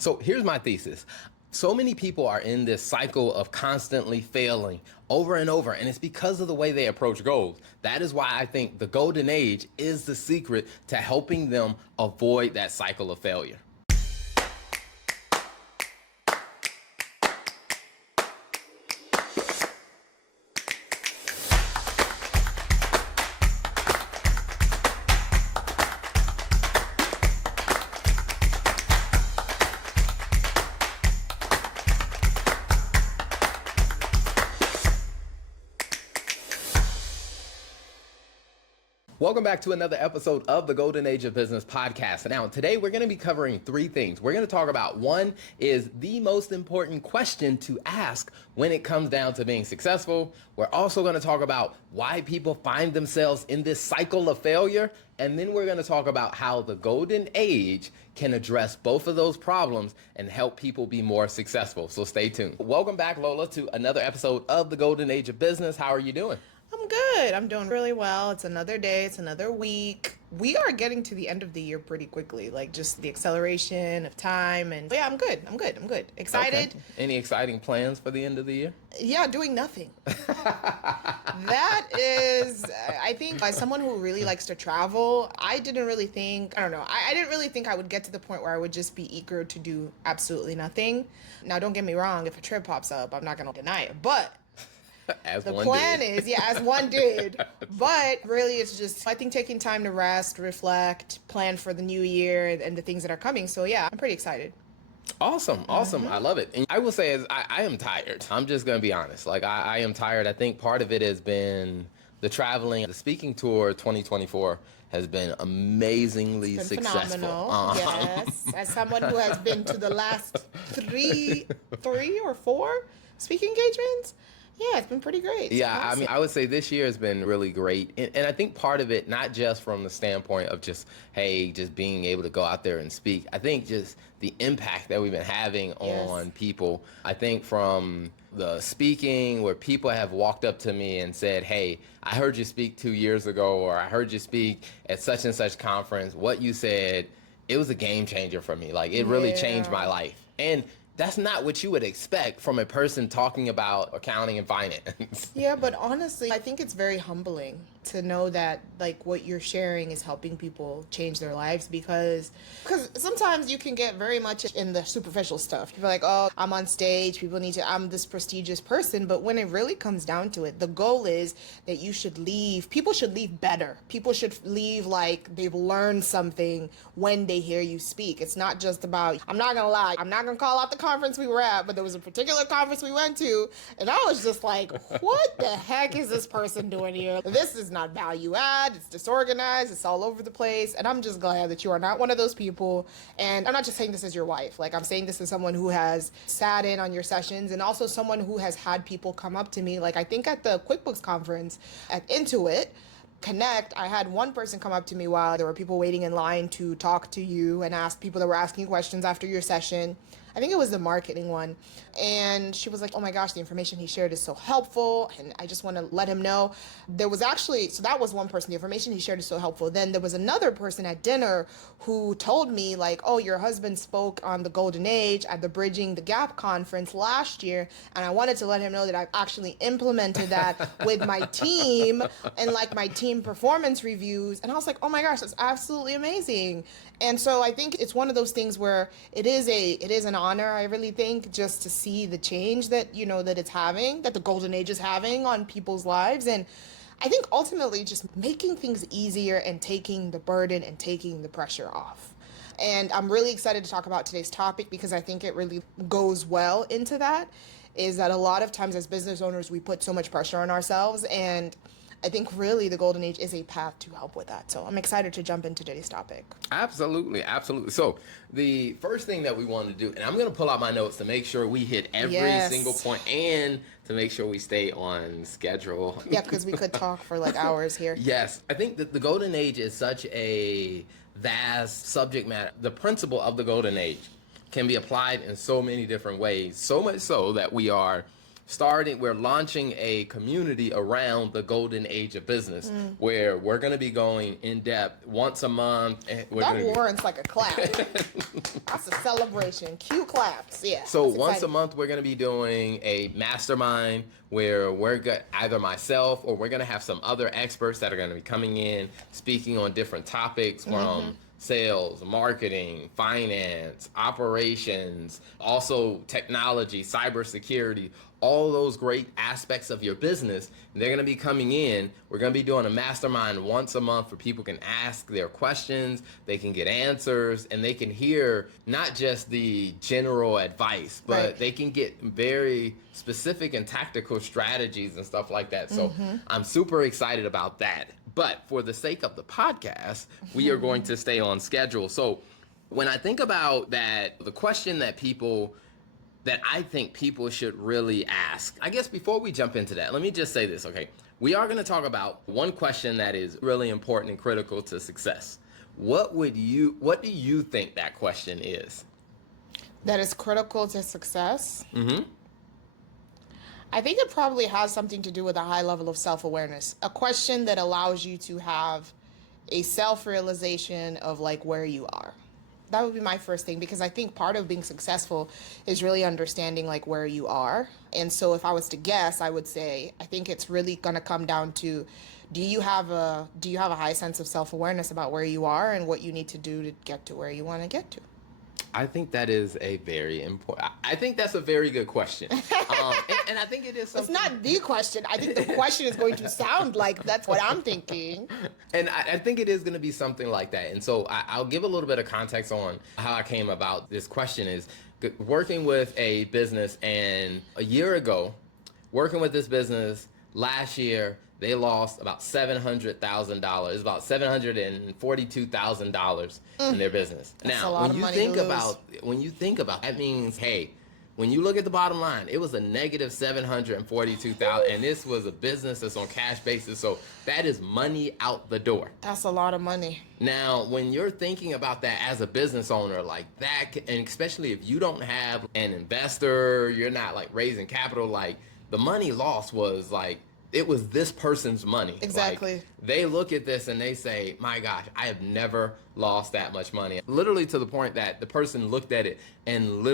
So here's my thesis. So many people are in this cycle of constantly failing over and over, and it's because of the way they approach goals. That is why I think the golden age is the secret to helping them avoid that cycle of failure. Welcome back to another episode of the Golden Age of Business podcast. Now, today we're going to be covering three things. We're going to talk about one is the most important question to ask when it comes down to being successful. We're also going to talk about why people find themselves in this cycle of failure. And then we're going to talk about how the golden age can address both of those problems and help people be more successful. So stay tuned. Welcome back, Lola, to another episode of the Golden Age of Business. How are you doing? I'm good. I'm doing really well. It's another day. It's another week. We are getting to the end of the year pretty quickly, like just the acceleration of time. And yeah, I'm good. Excited. Okay. Any exciting plans for the end of the year? Yeah, doing nothing. That is, I think, as someone who really likes to travel, I didn't really think I would get to the point where I would just be eager to do absolutely nothing. Now, don't get me wrong. If a trip pops up, I'm not going to deny it. But the plan is, as one did, but really it's just, I think, taking time to rest, reflect, plan for the new year and the things that are coming. So yeah, I'm pretty excited. Awesome. I love it. And I will say, I am tired. I'm just going to be honest. Like, I am tired. I think part of it has been the traveling. The speaking tour 2024 has been amazingly successful. Phenomenal. Yes. As someone who has been to the last three or four speaking engagements, yeah, it's been pretty great. Yeah, awesome. I mean, I would say this year has been really great. And I think part of it, not just from the standpoint of just being able to go out there and speak. I think just the impact that we've been having on people. I think from the speaking where people have walked up to me and said, hey, I heard you speak 2 years ago, or I heard you speak at such and such conference. What you said, it was a game changer for me. Like, it really changed my life. And that's not what you would expect from a person talking about accounting and finance. Yeah, but honestly, I think it's very humbling to know that, like, what you're sharing is helping people change their lives, because sometimes you can get very much in the superficial stuff. You're like, oh, I'm on stage, I'm this prestigious person. But when it really comes down to it, the goal is that people should leave better. People should leave like they've learned something when they hear you speak. It's not just about, I'm not gonna lie, I'm not gonna call out the conference we were at, but there was a particular conference we went to, and I was just like, what the heck is this person doing here? This is not value add, it's disorganized, it's all over the place. And I'm just glad that you are not one of those people. And I'm not just saying this as your wife, like, I'm saying this as someone who has sat in on your sessions, and also someone who has had people come up to me. Like, I think at the QuickBooks conference at Intuit Connect, I had one person come up to me while there were people waiting in line to talk to you and ask people that were asking questions after your session. I think it was the marketing one. And she was like, oh my gosh, the information he shared is so helpful. And I just want to let him know. So that was one person. The information he shared is so helpful. Then there was another person at dinner who told me, like, oh, your husband spoke on the Golden Age at the Bridging the Gap conference last year. And I wanted to let him know that I've actually implemented that with my team and like my team performance reviews. And I was like, oh my gosh, that's absolutely amazing. And so I think it's one of those things where it is an honor, I really think, just to see the change that, that it's having, that the Golden Age is having on people's lives. And I think ultimately just making things easier and taking the burden and taking the pressure off. And I'm really excited to talk about today's topic, because I think it really goes well into that, is that a lot of times as business owners, we put so much pressure on ourselves, and I think really the Golden Age is a path to help with that. So I'm excited to jump into today's topic. Absolutely. So the first thing that we want to do, and I'm going to pull out my notes to make sure we hit every single point and to make sure we stay on schedule. Yeah, because we could talk for like hours here. Yes. I think that the Golden Age is such a vast subject matter. The principle of the Golden Age can be applied in so many different ways, so much so that we are we're launching a community around the golden age of business where we're going to be going in depth once a month. And that warrants like a clap. That's a celebration. Cue claps. Yeah. So once a month, we're going to be doing a mastermind where either myself or we're going to have some other experts that are going to be coming in, speaking on different topics from sales, marketing, finance, operations, also technology, cybersecurity, all those great aspects of your business. And they're going to be coming in. We're going to be doing a mastermind once a month where people can ask their questions, they can get answers, and they can hear not just the general advice, but they can get very specific and tactical strategies and stuff like that. So I'm super excited about that. But for the sake of the podcast, we are going to stay on schedule. So when I think about that, the question that I think people should really ask, I guess before we jump into that, let me just say this, okay? We are going to talk about one question that is really important and critical to success. What do you think that question is? That is critical to success? I think it probably has something to do with a high level of self-awareness. A question that allows you to have a self-realization of like where you are. That would be my first thing, because I think part of being successful is really understanding like where you are. And so if I was to guess, I would say I think it's really going to come down to do you have a high sense of self-awareness about where you are and what you need to do to get to where you want to get to? I think that is a very important. I think that's a very good question, and I think it is something. It's not the question. I think the question is going to sound like that's what I'm thinking. And I think it is going to be something like that. And so I'll give a little bit of context on how I came about this question. Is working with a business, and a year ago, working with this business last year, they lost about $700,000, about $742,000 in their business. That's Now, when you think about that means, hey, when you look at the bottom line, it was a negative $742,000, and this was a business that's on cash basis, so that is money out the door. That's a lot of money. Now, when you're thinking about that as a business owner, like that, and especially if you don't have an investor, you're not like raising capital, like the money lost was like, it was this person's money. Exactly. Like, they look at this and they say, my gosh, I have never lost that much money. Literally to the point that the person looked at it and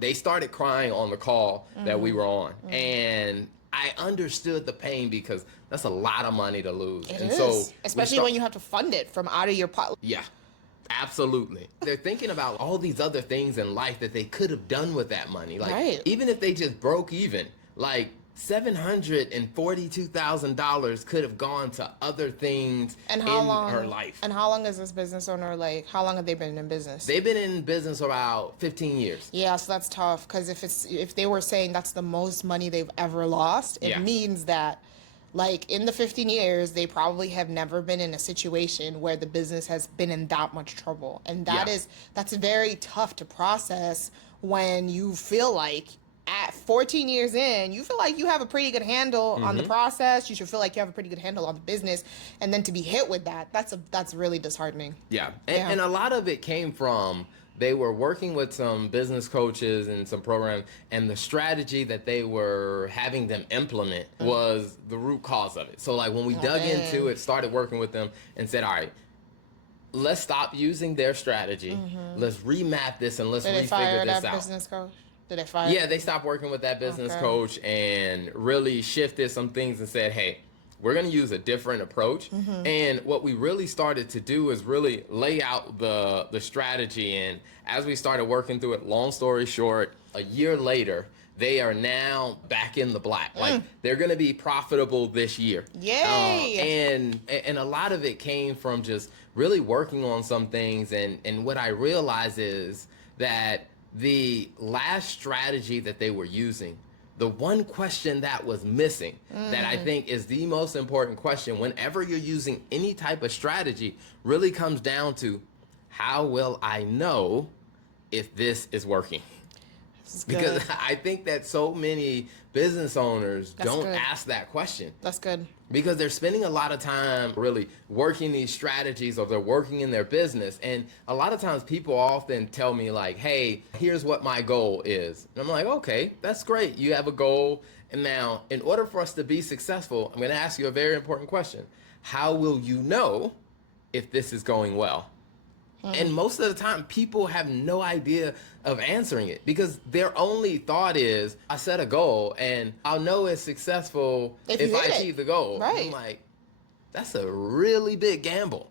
they started crying on the call that we were on. And I understood the pain because that's a lot of money to lose. It is. So especially when you have to fund it from out of your pocket. Yeah. Absolutely. They're thinking about all these other things in life that they could have done with that money. Like, even if they just broke even, like, $742,000 could have gone to other things in her life. And how long is this business owner, like, how long have they been in business? They've been in business about 15 years. Yeah, so that's tough, because if they were saying that's the most money they've ever lost, it means that, like, in the 15 years, they probably have never been in a situation where the business has been in that much trouble. And that's very tough to process when you feel like at 14 years in, you feel like you have a pretty good handle on the process. You should feel like you have a pretty good handle on the business. And then to be hit with that's really disheartening. Yeah. And a lot of it came from, they were working with some business coaches and some programs, and the strategy that they were having them implement was the root cause of it. So like when we dug into it, started working with them and said, all right, let's stop using their strategy. Let's remap this and let's refigure this out. Did they fire that business coach? Did they fire? Yeah, they stopped working with that business coach and really shifted some things and said, hey, we're going to use a different approach. And what we really started to do is really lay out the strategy. And as we started working through it, long story short, a year later, they are now back in the black. Like, they're going to be profitable this year. Yay! And a lot of it came from just really working on some things. And what I realized is that the last strategy that they were using, the one question that was missing, that I think is the most important question whenever you're using any type of strategy, really comes down to, how will I know if this is working? Because good. I think that so many business owners That's don't good. ask that question That's good. because they're spending a lot of time really working these strategies or they're working in their business. And a lot of times people often tell me like, hey, here's what my goal is. And I'm like, okay, that's great. You have a goal. And now in order for us to be successful, I'm going to ask you a very important question. How will you know if this is going well? And most of the time, people have no idea of answering it because their only thought is, I set a goal and I'll know it's successful if I achieve the goal. And I'm Right. like, that's a really big gamble.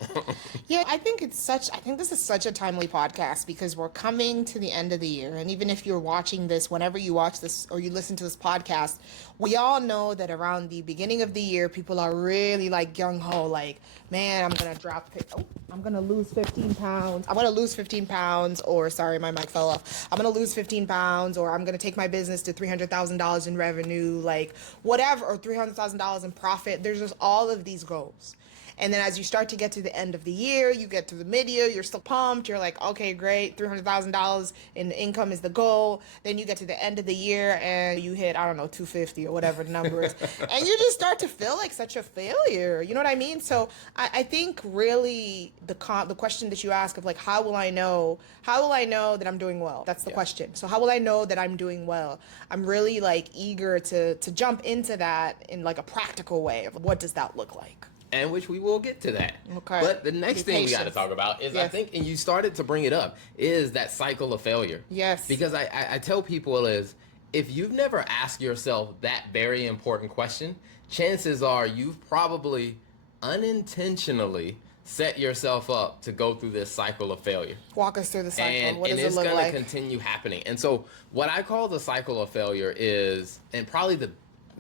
Yeah, I think this is such a timely podcast because we're coming to the end of the year. And even if you're watching this, whenever you watch this or you listen to this podcast, we all know that around the beginning of the year, people are really like gung ho, like, man, I'm going to lose 15 pounds. I'm going to lose 15 pounds, or sorry, my mic fell off. I'm going to lose 15 pounds, or I'm going to take my business to $300,000 in revenue, like whatever, or $300,000 in profit. There's just all of these goals. And then as you start to get to the end of the year, you get to the mid-year, you're still pumped. You're like, okay, great, $300,000 in income is the goal. Then you get to the end of the year and you hit, I don't know, 250 or whatever the number is. And you just start to feel like such a failure. You know what I mean? So I think really the question that you ask of like, how will I know that I'm doing well? That's the question. So how will I know that I'm doing well? I'm really like eager to jump into that in like a practical way of what does that look like? And which we will get to that. Okay. But the next Be thing we got to patient. talk about is, I Yes. think, and you started to bring it up, is that cycle of failure. Yes. Because I tell people is, if you've never asked yourself that very important question, chances are you've probably unintentionally set yourself up to go through this cycle of failure. Walk us through the cycle. And, What and does it's it look going to like? continue happening. And so what I call the cycle of failure is, and probably the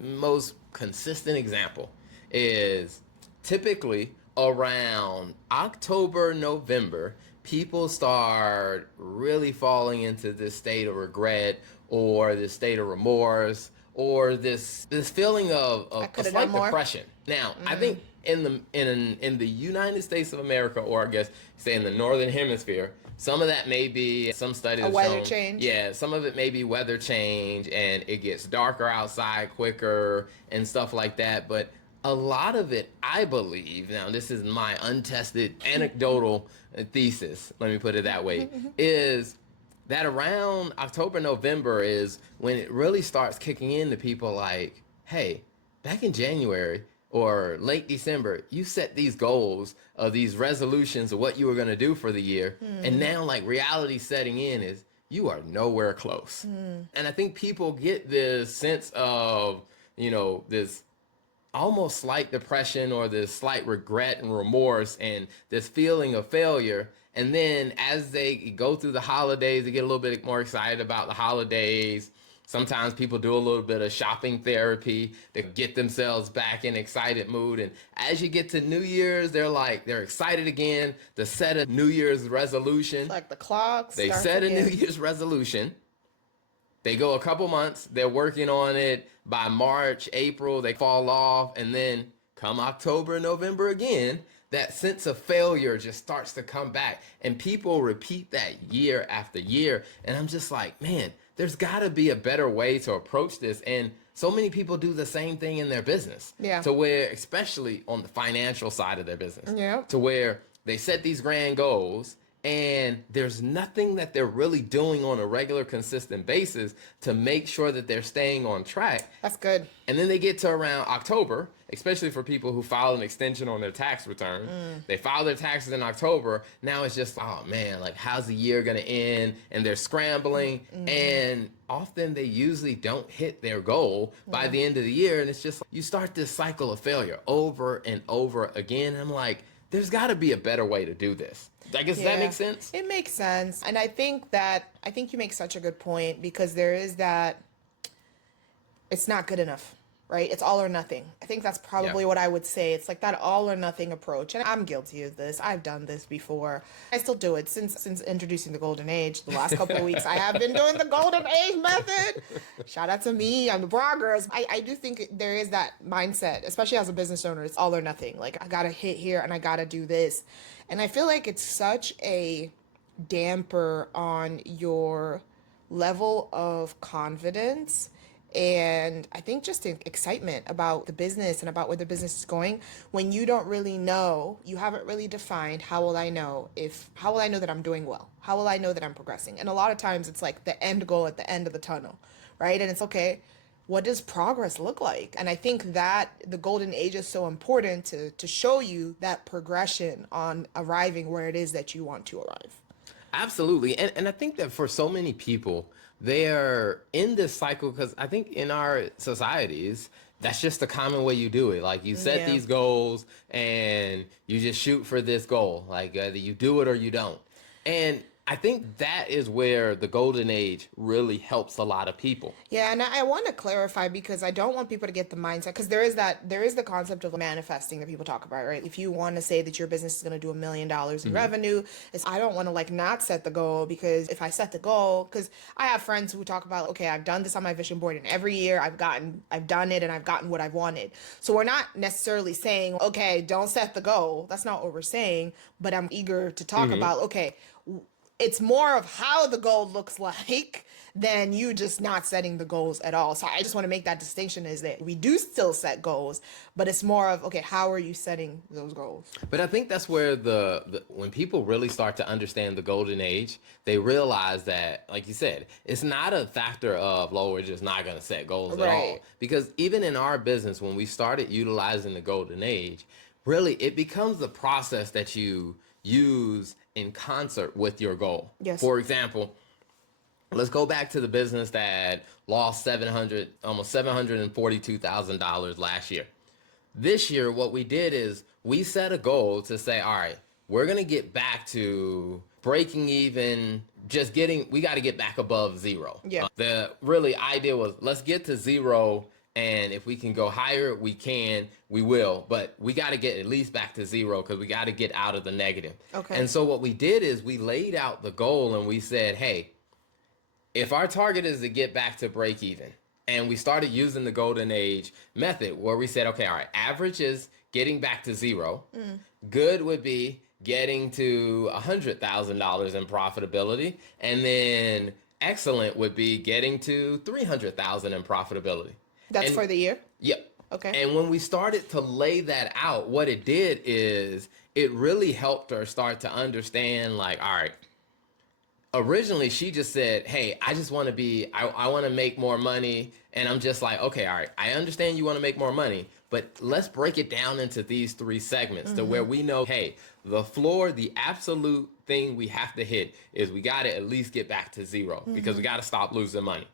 most consistent example is typically around October, November, people start really falling into this state of regret or this state of remorse or this feeling of I a coulda slight done more. depression. Now, I think in the United States of America, or I guess say in the Northern Hemisphere, some of that may be some studies A have weather shown, change. yeah, some of it may be weather change and it gets darker outside quicker and stuff like that. But a lot of it, I believe, now this is my untested anecdotal thesis, let me put it that way, is that around October, November is when it really starts kicking in to people like, hey, back in January or late December, you set these goals of these resolutions of what you were going to do for the year. And now like reality setting in is you are nowhere close. And I think people get this sense of, this almost slight depression or this slight regret and remorse and this feeling of failure. And then as they go through the holidays, they get a little bit more excited about the holidays. Sometimes people do a little bit of shopping therapy to get themselves back in excited mood. And as you get to New Year's, they're excited again to set a New Year's resolution. Like the clock They starts set a again. New Year's resolution. They go a couple months, they're working on it. By March, April, they fall off. And then come October, November again, that sense of failure just starts to come back. And people repeat that year after year. And I'm just like, man, there's got to be a better way to approach this. And so many people do the same thing in their business. Yeah. To where, especially on the financial side of their business. Yeah. To where they set these grand goals and there's nothing that they're really doing on a regular, consistent basis to make sure that they're staying on track. That's good. And then they get to around October, especially for people who file an extension on their tax return. They file their taxes in October. Now it's just, oh man, like how's the year going to end? And they're scrambling. And often they usually don't hit their goal by the end of the year. And it's just, you start this cycle of failure over and over again. I'm like, there's got to be a better way to do this. I guess that makes sense. It makes sense. And I think you make such a good point because there is that it's not good enough, right? It's all or nothing. I think that's probably what I would say. It's like that all or nothing approach. And I'm guilty of this. I've done this before. I still do it since introducing the golden age the last couple of weeks. I have been doing the golden age method. Shout out to me. I'm the bra girls. I do think there is that mindset, especially as a business owner. It's all or nothing. Like I got to hit here and I got to do this. And I feel like it's such a damper on your level of confidence and I think just excitement about the business and about where the business is going when you don't really know, you haven't really defined how will I know that I'm doing well? How will I know that I'm progressing? And a lot of times it's like the end goal at the end of the tunnel, right? And it's okay, what does progress look like? And I think that the golden age is so important to show you that progression on arriving where it is that you want to arrive. Absolutely. And I think that for so many people, they're in this cycle because I think in our societies, that's just the common way you do it. Like you set Yeah. these goals and you just shoot for this goal. Like either you do it or you don't. And I think that is where the golden age really helps a lot of people. Yeah, and I want to clarify because I don't want people to get the mindset because there is the concept of manifesting that people talk about, right? If you want to say that your business is going to do $1 million in revenue, I don't want to like not set the goal because if I set the goal, because I have friends who talk about, okay, I've done this on my vision board and every year I've done it and I've gotten what I've wanted. So we're not necessarily saying, okay, don't set the goal. That's not what we're saying, but I'm eager to talk about, okay, it's more of how the goal looks like than you just not setting the goals at all. So I just want to make that distinction is that we do still set goals, but it's more of, okay, how are you setting those goals? But I think that's where the when people really start to understand the golden age, they realize that, like you said, it's not a factor of, oh, we're just not going to set goals at all. Right. Because even in our business, when we started utilizing the golden age, really it becomes the process that you use in concert with your goal. Yes. For example, let's go back to the business that lost almost $742,000 last year. This year, what we did is we set a goal to say, all right, we're going to get back to breaking even, we got to get back above zero. Yeah. The really idea was let's get to zero. And if we can go higher, we will. But we got to get at least back to zero because we got to get out of the negative. Okay. And so what we did is we laid out the goal and we said, hey, if our target is to get back to break even, and we started using the golden age method where we said, okay, all right, average is getting back to zero. Good would be getting to $100,000 in profitability. And then excellent would be getting to $300,000 in profitability. That's And- for the year? Yep. Okay. And when we started to lay that out, what it did is it really helped her start to understand, like, all right, originally she just said, hey, I just want to I want to make more money. And I'm just like, okay, all right, I understand you want to make more money, but let's break it down into these three segments to where we know, hey, the floor, the absolute thing we have to hit is we got to at least get back to zero because we got to stop losing money.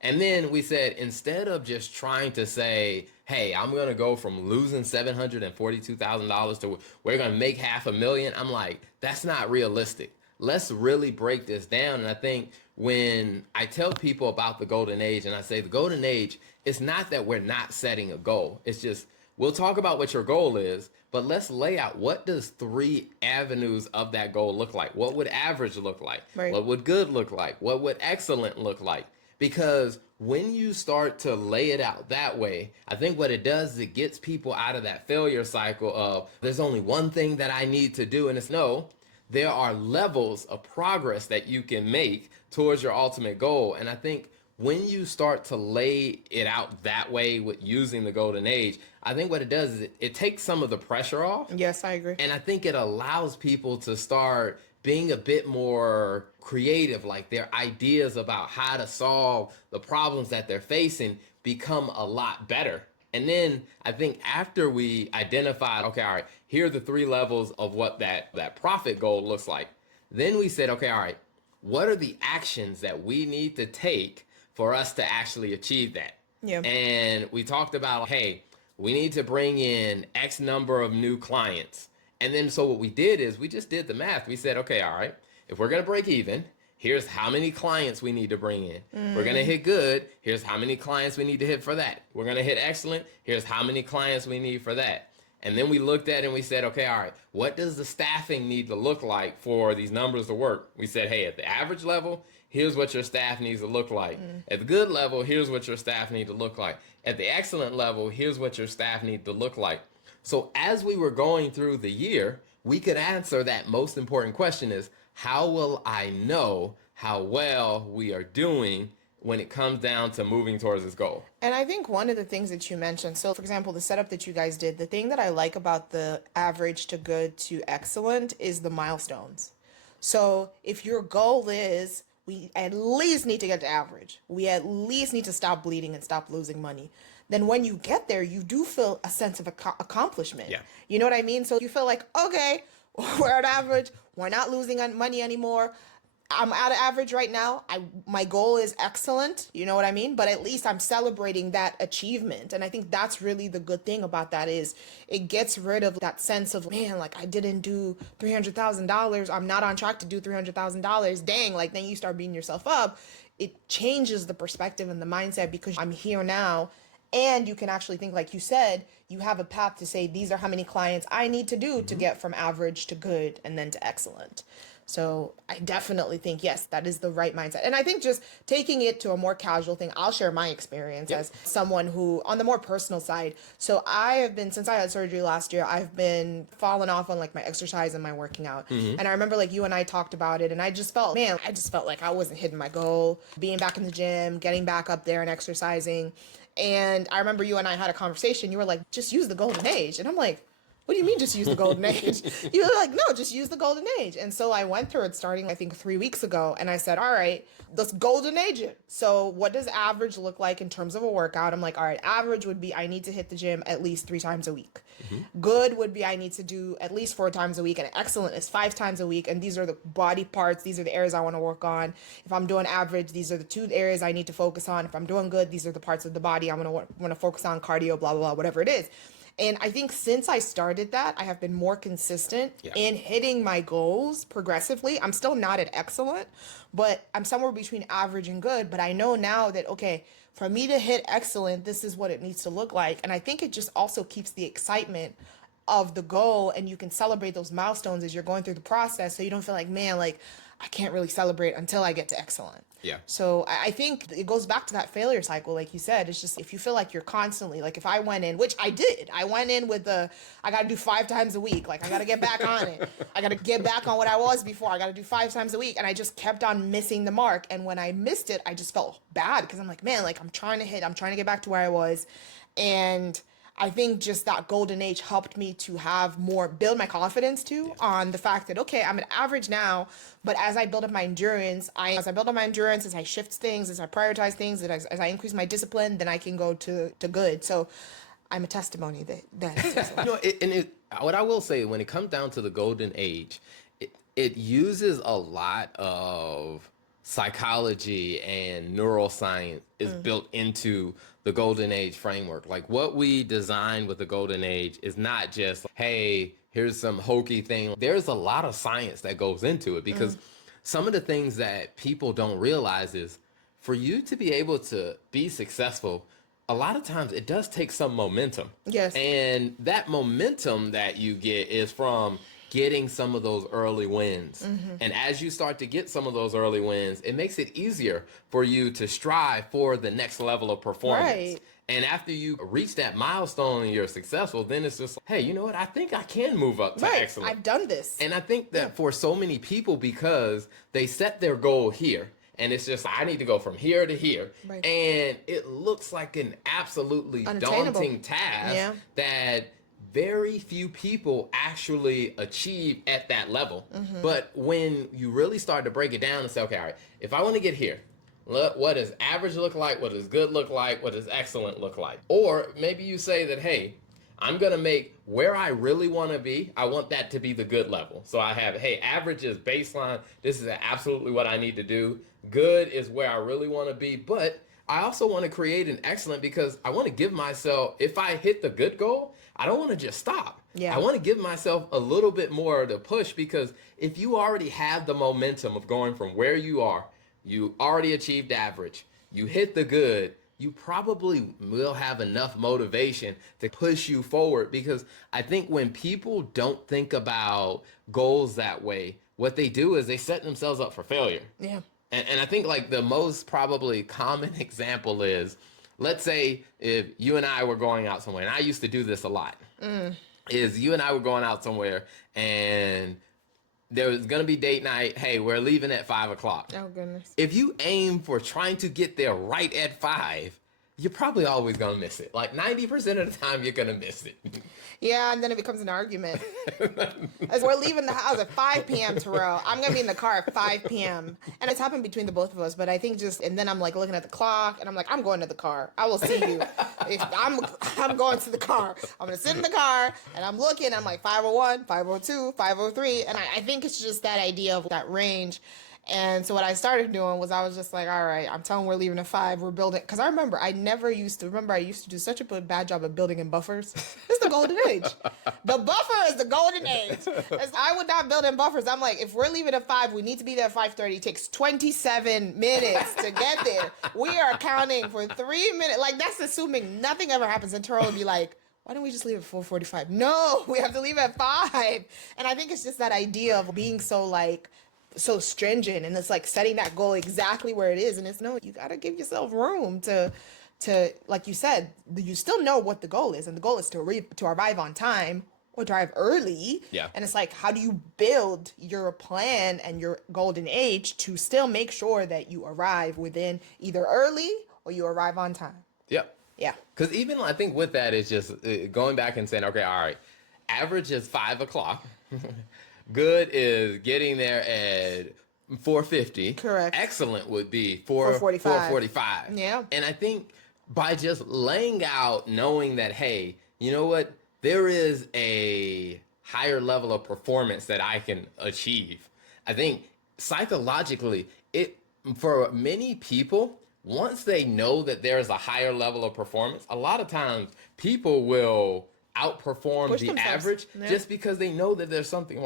And then we said, instead of just trying to say, hey, I'm going to go from losing $742,000 to we're going to make $500,000, I'm like, that's not realistic. Let's really break this down. And I think when I tell people about the golden age and I say the golden age, it's not that we're not setting a goal. It's just, we'll talk about what your goal is, but let's lay out what does 3 avenues of that goal look like? What would average look like? Right. What would good look like? What would excellent look like? Because when you start to lay it out that way, I think what it does is it gets people out of that failure cycle of there's only one thing that I need to do. And it's no, there are levels of progress that you can make towards your ultimate goal. And I think when you start to lay it out that way with using the golden age, I think what it does is it takes some of the pressure off. Yes, I agree. And I think it allows people to start being a bit more creative, like their ideas about how to solve the problems that they're facing become a lot better. And then I think after we identified, okay, all right, here are the 3 levels of what that profit goal looks like. Then we said, okay, all right, what are the actions that we need to take for us to actually achieve that? Yeah. And we talked about, hey, we need to bring in X number of new clients. And then so what we did is we just did the math. We said, okay, all right, if we're going to break even, here's how many clients we need to bring in. We're going to hit good. Here's how many clients we need to hit for that. We're going to hit excellent. Here's how many clients we need for that. And then we looked at it and we said, okay, all right, what does the staffing need to look like for these numbers to work? We said, hey, at the average level, here's what your staff needs to look like. At the good level, here's what your staff need to look like. At the excellent level, here's what your staff need to look like. So as we were going through the year, we could answer that most important question is, how will I know how well we are doing when it comes down to moving towards this goal. And I think one of the things that you mentioned, so for example, the setup that you guys did, the thing that I like about the average to good to excellent is the milestones. So if your goal is we at least need to get to average, we at least need to stop bleeding and stop losing money, then when you get there, you do feel a sense of accomplishment. Yeah. You know what I mean? So you feel like, okay, we're at average, we're not losing money anymore. I'm at average right now. My goal is excellent, you know what I mean? But at least I'm celebrating that achievement. And I think that's really the good thing about that is it gets rid of that sense of, man, like I didn't do $300,000. I'm not on track to do $300,000. Dang, like then you start beating yourself up. It changes the perspective and the mindset because I'm here now. And you can actually think, like you said, you have a path to say, these are how many clients I need to do to get from average to good and then to excellent. So I definitely think, yes, that is the right mindset. And I think just taking it to a more casual thing, I'll share my experience as someone who, on the more personal side. So I have been, since I had surgery last year, I've been falling off on like my exercise and my working out. And I remember like you and I talked about it and I just felt, man, I just felt like I wasn't hitting my goal, being back in the gym, getting back up there and exercising. And I remember you and I had a conversation. You were like, just use the golden age. And I'm like, what do you mean just use the golden age? You were like, no, just use the golden age. And so I went through it starting, I think, 3 weeks ago. And I said, all right, let's golden age it. So what does average look like in terms of a workout? I'm like, all right, average would be I need to hit the gym at least 3 times a week. Good would be I need to do at least 4 times a week. And excellent is 5 times a week. And these are the body parts. These are the areas I want to work on. If I'm doing average, these are the 2 areas I need to focus on. If I'm doing good, these are the parts of the body I'm going to focus on, cardio, blah, blah, blah, whatever it is. And I think since I started that, I have been more consistent in hitting my goals progressively. I'm still not at excellent, but I'm somewhere between average and good. But I know now that, okay, for me to hit excellent, this is what it needs to look like. And I think it just also keeps the excitement of the goal and you can celebrate those milestones as you're going through the process. So you don't feel like, man, like I can't really celebrate until I get to excellent. Yeah. So I think it goes back to that failure cycle, like you said. It's just if you feel like you're constantly, like if I went in, which I did, I went in with I got to do 5 times a week. Like I got to get back on it. I got to get back on what I was before. I got to do 5 times a week. And I just kept on missing the mark. And when I missed it, I just felt bad because I'm like, man, like I'm trying to get back to where I was. And I think just that golden age helped me to build my confidence on the fact that, okay, I'm at average now, but as I build up my endurance, as I shift things, as I prioritize things, as I increase my discipline, then I can go to good. So I'm a testimony that. What I will say when it comes down to the golden age, it uses a lot of psychology and neuroscience is built into the golden age framework. Like what we designed with the golden age is not just, hey, here's some hokey thing. There's a lot of science that goes into it because some of the things that people don't realize is for you to be able to be successful, a lot of times it does take some momentum. Yes. And that momentum that you get is from getting some of those early wins. And as you start to get some of those early wins, it makes it easier for you to strive for the next level of performance. Right. And after you reach that milestone and you're successful, then it's just, hey, you know what? I think I can move up to excellence. I've done this. And I think that for so many people, because they set their goal here, and it's just, I need to go from here to here. Right. And it looks like an absolutely daunting task that very few people actually achieve at that level. But when you really start to break it down and say, okay, all right, if I want to get here, what does average look like? What does good look like? What does excellent look like? Or maybe you say that, hey, I'm going to make where I really want to be, I want that to be the good level. So I have, hey, average is baseline. This is absolutely what I need to do. Good is where I really want to be. But I also want to create an excellent because I want to give myself, if I hit the good goal, I don't want to just stop. I want to give myself a little bit more to push because if you already have the momentum of going from where you are, you already achieved average, you hit the good, you probably will have enough motivation to push you forward because I think when people don't think about goals that way, what they do is they set themselves up for failure. Yeah. And I think like the most probably common example is, let's say if you and I were going out somewhere, and I used to do this a lot, is you and I were going out somewhere and there's going to be date night. Hey, we're leaving at 5 o'clock. Oh, goodness. If you aim for trying to get there right at 5, you're probably always going to miss it. Like 90% of the time, you're going to miss it. Yeah, and then it becomes an argument. As we're leaving the house at 5 p.m. Terrell, I'm going to be in the car at 5 p.m. And it's happened between the both of us, but I think and then I'm like looking at the clock and I'm like, I'm going to the car. I will see you. I'm going to the car. I'm going to sit in the car and I'm looking, I'm like 5:01, 5:02, 5:03. And I think it's just that idea of that range. And so what I started doing was I was just like, all right, I'm telling we're leaving at 5. We're building. Because I remember I used to do such a bad job of building in buffers. It's the golden age. The buffer is the golden age. I would not build in buffers. I'm like, if we're leaving at 5, we need to be there at 5:30. It takes 27 minutes to get there. We are counting for 3 minutes. Like, that's assuming nothing ever happens. And Terrell would be like, why don't we just leave at 4:45? No, we have to leave at 5. And I think it's just that idea of being so stringent, and it's like setting that goal exactly where it is, and it's no, you got to give yourself room to like you said, you still know what the goal is, and the goal is to arrive on time or drive early. Yeah. And it's like, how do you build your plan and your golden age to still make sure that you arrive within either early or you arrive on time? Yep. Yeah. Because even I think with that is just going back and saying, okay, all right, average is 5 o'clock. Good is getting there at 4:50. Correct. Excellent would be 4:45. Yeah. And I think by just laying out, knowing that, hey, you know what, there is a higher level of performance that I can achieve. I think psychologically, for many people, once they know that there's a higher level of performance, a lot of times people will outperform Push the themselves. average Yeah. just because they know that there's something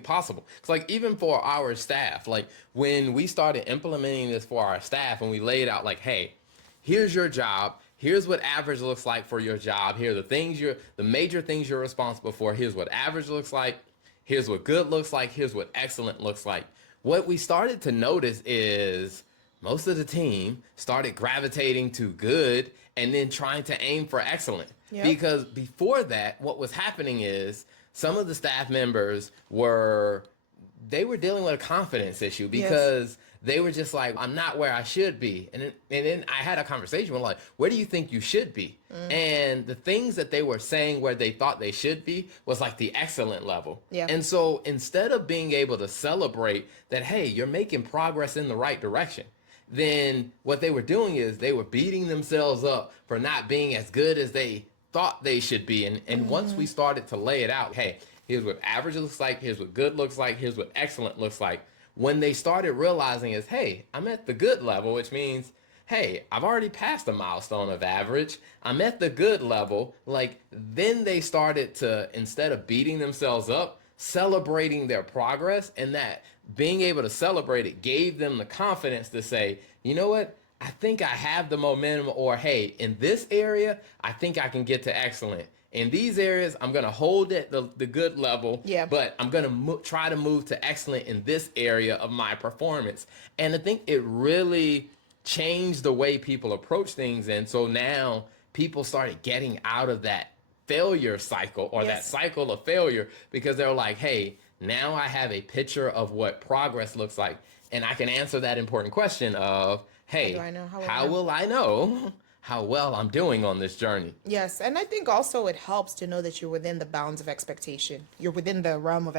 possible. It's like even for our staff, like when we started implementing this for our staff and we laid out like, hey, here's your job. Here's what average looks like for your job. Here are the major things you're responsible for. Here's what average looks like. Here's what good looks like. Here's what excellent looks like. What we started to notice is most of the team started gravitating to good and then trying to aim for excellent. Yep. Because before that, what was happening is some of the staff members were dealing with a confidence issue because they were just like, I'm not where I should be. And then I had a conversation with like, where do you think you should be? And the things that they were saying where they thought they should be was like the excellent level. Yeah. And so instead of being able to celebrate that, hey, you're making progress in the right direction, then what they were doing is they were beating themselves up for not being as good as they thought they should be. And once we started to lay it out, hey, here's what average looks like, here's what good looks like, here's what excellent looks like. When they started realizing is, hey, I'm at the good level, which means, hey, I've already passed the milestone of average. I'm at the good level. Like, then they started to, instead of beating themselves up, celebrating their progress, and that being able to celebrate it gave them the confidence to say, you know what? I think I have the momentum, or hey, in this area, I think I can get to excellent. In these areas, I'm going to hold at the good level, but I'm going to try to move to excellent in this area of my performance. And I think it really changed the way people approach things. And so now people started getting out of that failure cycle or that cycle of failure because they're like, hey, now I have a picture of what progress looks like. And I can answer that important question of, hey, how will I know how well I'm doing on this journey? Yes, and I think also it helps to know that you're within the bounds of expectation. You're within the realm of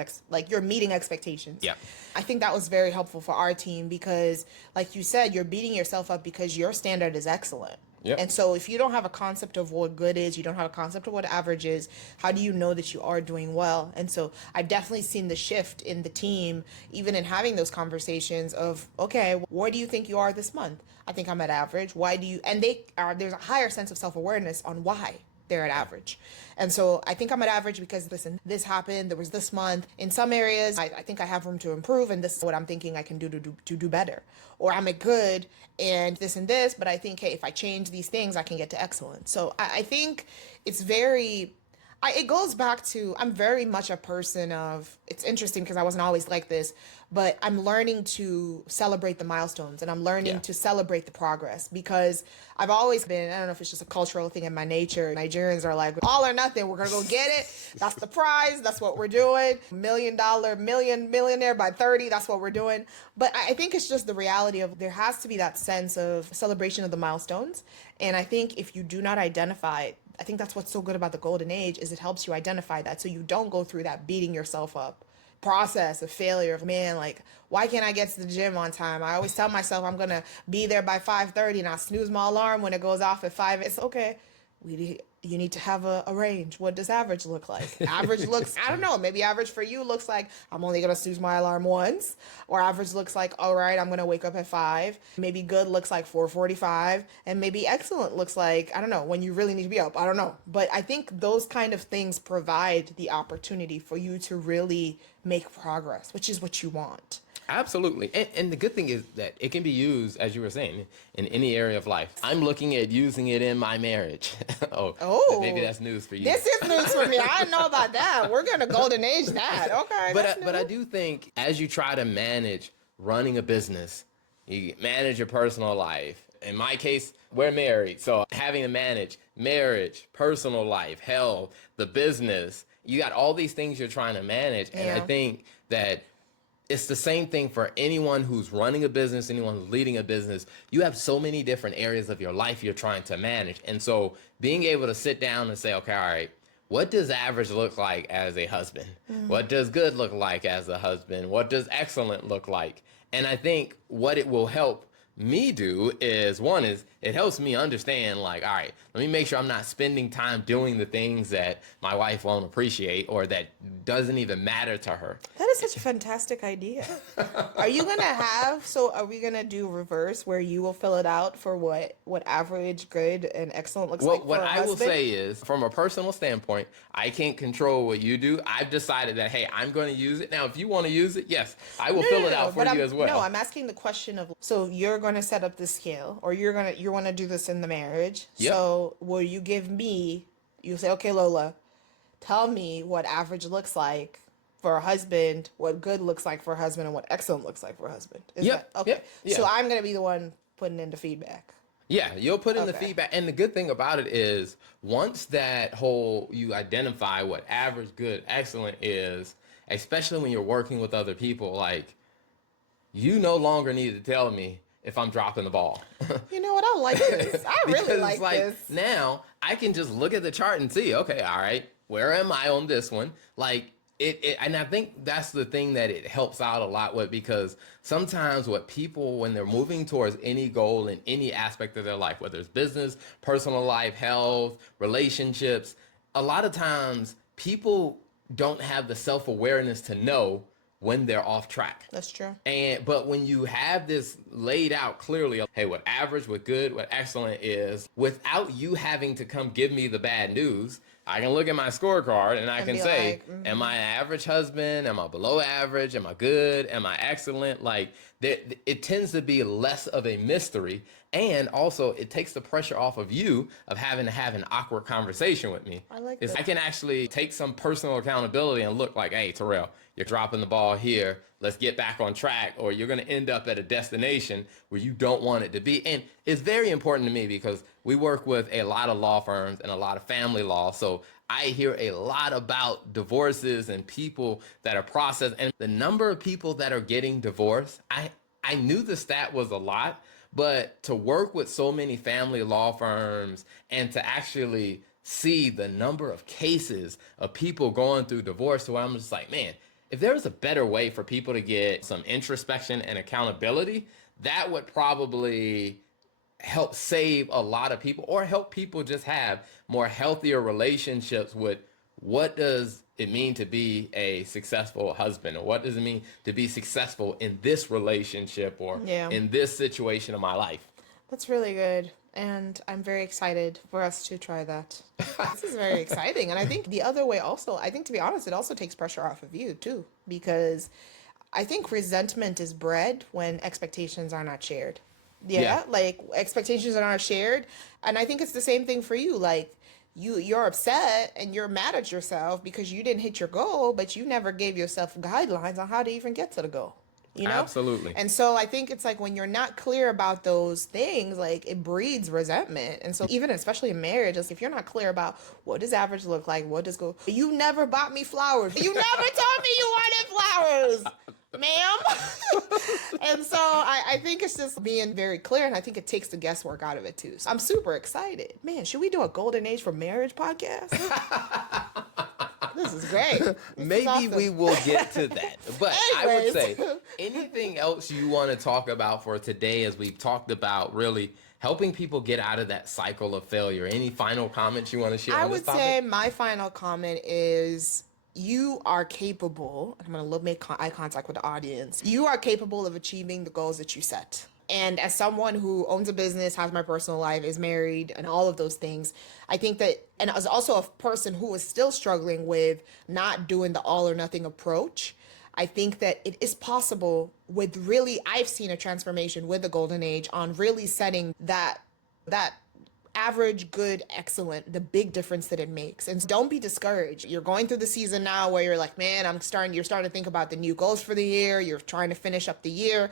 you're meeting expectations. Yeah. I think that was very helpful for our team because, like you said, you're beating yourself up because your standard is excellent. Yep. And so if you don't have a concept of what good is, you don't have a concept of what average is, how do you know that you are doing well? And so I've definitely seen the shift in the team, even in having those conversations of, okay, where do you think you are this month? I think I'm at average. Why do you, and there's a higher sense of self-awareness on why they're at average. And so I think I'm at average because, listen, this happened, there was this month. In some areas, I think I have room to improve, and this is what I'm thinking I can do to do better. Or I'm at good and this, but I think, hey, if I change these things, I can get to excellent. So I think it's very, It goes back to, I'm very much a person of, it's interesting because I wasn't always like this, but I'm learning to celebrate the milestones and I'm learning Yeah. to celebrate the progress because I've always been, I don't know if it's just a cultural thing in my nature. Nigerians are like, all or nothing, we're gonna go get it. That's the prize. That's what we're doing. $1 million, millionaire by 30. That's what we're doing. But I think it's just the reality of there has to be that sense of celebration of the milestones. And I think if you do not identify, I think that's what's so good about the golden age is it helps you identify that so you don't go through that beating yourself up process of failure of, man, like, why can't I get to the gym on time? I always tell myself I'm gonna be there by 5:30 and I snooze my alarm when it goes off at 5. It's okay. You need to have a range. What does average look like? Average looks, I don't know, maybe average for you looks like I'm only gonna snooze my alarm once, or average looks like, all right, I'm gonna wake up at 5. Maybe good looks like 4:45, and maybe excellent looks like, I don't know, when you really need to be up. I don't know, but I think those kind of things provide the opportunity for you to really make progress, which is what you want. Absolutely. And the good thing is that it can be used, as you were saying, in any area of life. I'm looking at using it in my marriage. Oh, Oh, maybe that's news for you. this is news for me. I didn't know about that. We're gonna golden age that. Okay, But I do think as you try to manage running a business, you manage your personal life. In my case, we're married, so having to manage marriage, personal life, health, the business, you got all these things you're trying to manage. And I Yeah. think that it's the same thing for anyone who's running a business, anyone who's leading a business. You have so many different areas of your life you're trying to manage. And so being able to sit down and say, okay, all right, what does average look like as a husband? What does good look like as a husband? What does excellent look like? And I think what it will help me do is one is it helps me understand, like, all right, let me make sure I'm not spending time doing the things that my wife won't appreciate or that doesn't even matter to her. That is such a fantastic idea. Are you gonna have, so are we gonna do reverse where you will fill it out for what average, good, and excellent looks like Well, for what a I will husband? say is, from a personal standpoint, I can't control what you do. I've decided that, hey, I'm going to use it. Now, if you want to use it, yes, I will fill it out for but you I'm, as well. No, I'm asking the question of, so you're gonna set up the scale, or you wanna do this in the marriage. Yep. So will you give me, you say, okay, Lola, tell me what average looks like for a husband, what good looks like for a husband, and what excellent looks like for a husband. Is Yep, that okay? yep, yeah. So I'm gonna be the one putting in the feedback. Yeah, you'll put in the Okay. feedback. And the good thing about it is once that whole you identify what average, good, excellent is, especially when you're working with other people, like you no longer need to tell me if I'm dropping the ball. You know what? I like this. I really Because like this. now I can just look at the chart and see, okay, all right, where am I on this one? Like and I think that's the thing that it helps out a lot with, because sometimes what people, when they're moving towards any goal in any aspect of their life, whether it's business, personal life, health, relationships, a lot of times people don't have the self-awareness to know when they're off track. That's true. But when you have this laid out clearly, hey, what average, what good, what excellent is, without you having to come give me the bad news, I can look at my scorecard and I And can be say, like, am I an average husband? Am I below average? Am I good? Am I excellent? Like, it tends to be less of a mystery. And also, it takes the pressure off of you of having to have an awkward conversation with me. I like It's, that. I can actually take some personal accountability and look like, hey, Terrell, you're dropping the ball here. Let's get back on track, or you're going to end up at a destination where you don't want it to be. And it's very important to me because we work with a lot of law firms and a lot of family law. So I hear a lot about divorces and people that are processed, and the number of people that are getting divorced. I knew the stat was a lot, but to work with so many family law firms and to actually see the number of cases of people going through divorce, to where I'm just like, man, if there was a better way for people to get some introspection and accountability, that would probably help save a lot of people, or help people just have more healthier relationships with what does it mean to be a successful husband, or what does it mean to be successful in this relationship, or Yeah. in this situation of my life. That's really good. And I'm very excited for us to try that. This is very exciting. And I think the other way also, I think to be honest, it also takes pressure off of you too, because I think resentment is bred when expectations are not shared. Yeah, Yeah. like expectations are not shared. And I think it's the same thing for you. Like you're upset and you're mad at yourself because you didn't hit your goal, but you never gave yourself guidelines on how to even get to the goal. You know? Absolutely. And so I think it's like when you're not clear about those things, like it breeds resentment. And so even especially in marriage, it's if you're not clear about what does average look like, what does go, you never bought me flowers. You never told me you wanted flowers, ma'am. And so I think it's just being very clear, and I think it takes the guesswork out of it too. So I'm super excited. Man, should we do a golden age for marriage podcast? This is great. Maybe awesome. we will get to that. But I would Anyways. say, anything else you want to talk about for today, as we've talked about really helping people get out of that cycle of failure? Any final comments you want to share I on this would topic? say my final comment is you are capable. I'm going to make eye contact with the audience. You are capable of achieving the goals that you set. And as someone who owns a business, has my personal life, is married, and all of those things, I think that, and as also a person who is still struggling with not doing the all or nothing approach, I think that it is possible with really, I've seen a transformation with the golden age on really setting that average, good, excellent, the big difference that it makes. And don't be discouraged. You're going through the season now where you're like, man, you're starting to think about the new goals for the year. You're trying to finish up the year.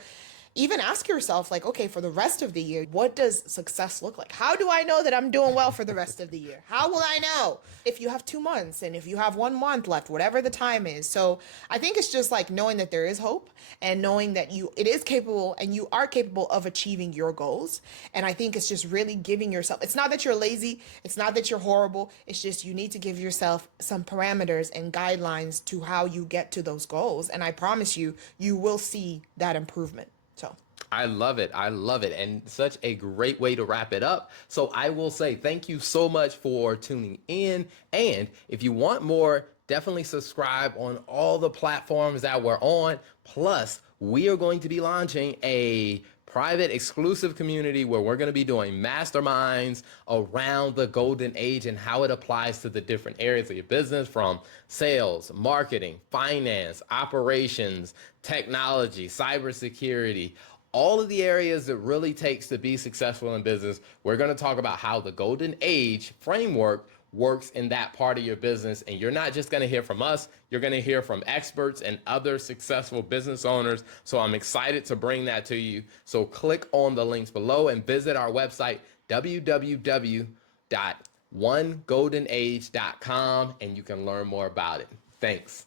Even ask yourself, like, okay, for the rest of the year, what does success look like? How do I know that I'm doing well for the rest of the year? How will I know if you have 2 months and if you have 1 month left, whatever the time is? So I think it's just like knowing that there is hope and knowing that it is capable and you are capable of achieving your goals. And I think it's just really giving yourself, it's not that you're lazy, it's not that you're horrible, it's just you need to give yourself some parameters and guidelines to how you get to those goals. And I promise you, you will see that improvement. So I love it. I love it. And such a great way to wrap it up. So I will say thank you so much for tuning in. And if you want more, definitely subscribe on all the platforms that we're on. Plus, we are going to be launching a private exclusive community where we're going to be doing masterminds around the golden age and how it applies to the different areas of your business, from sales, marketing, finance, operations, technology, cybersecurity, all of the areas it really takes to be successful in business. We're going to talk about how the golden age framework works in that part of your business. And you're not just going to hear from us, you're going to hear from experts and other successful business owners. So I'm excited to bring that to you. So click on the links below and visit our website, www.onegoldenage.com, and you can learn more about it. Thanks.